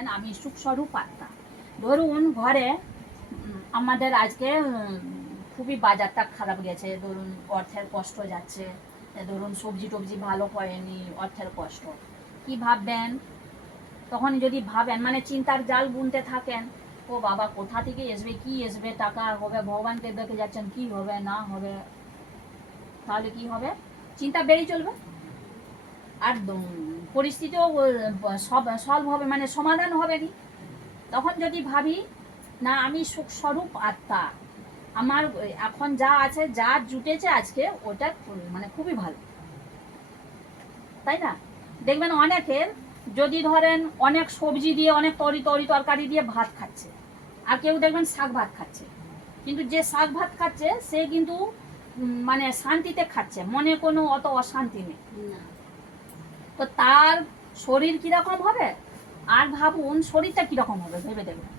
দেখবেন আমি সুখ স্বরূপ আত্মা। ধরুন ঘরে আমাদের আজকে খুবই বাজারটা খারাপ গেছে। ধরুন অর্থের কষ্ট যাচ্ছে, ধরুন সবজি টবজি ভালো হয়নি, অর্থের কষ্ট। কি ভাববেন? তখন যদি ভাবেন মানে চিন্তার জাল বুনতে থাকেন, ও বাবা, কোথা থেকে আসবে, কি আসবে, টাকা হবে, ভগবানকে দেখে যাচ্ছেন, কি হবে, না হবে, তাহলে কি হবে? চিন্তা বেড়েই চলবে। আর পরিস্থিতিও সলভ হবে মানে সমাধান হবে নি তখন যদি ভাবি, না, আমি সুখ স্বরূপ আত্মা। আমার, এখন যা আছে, যা জুটেছে আজকে, ওটা মানে খুবই ভালো। তাই না? দেখবেন অনেকের যদি ধরেন অনেক সবজি দিয়ে, অনেক তরি তরি তরকারি দিয়ে ভাত খাচ্ছে, আর কেউ দেখবেন শাক ভাত খাচ্ছে। কিন্তু যে শাক ভাত খাচ্ছে, সে কিন্তু মানে শান্তিতে খাচ্ছে, মনে কোনো অত অশান্তি নেই। তো তার শরীর কীরকম হবে? আর ভাবুন শরীরটা কীরকম হবে? ভেবে দেখবেন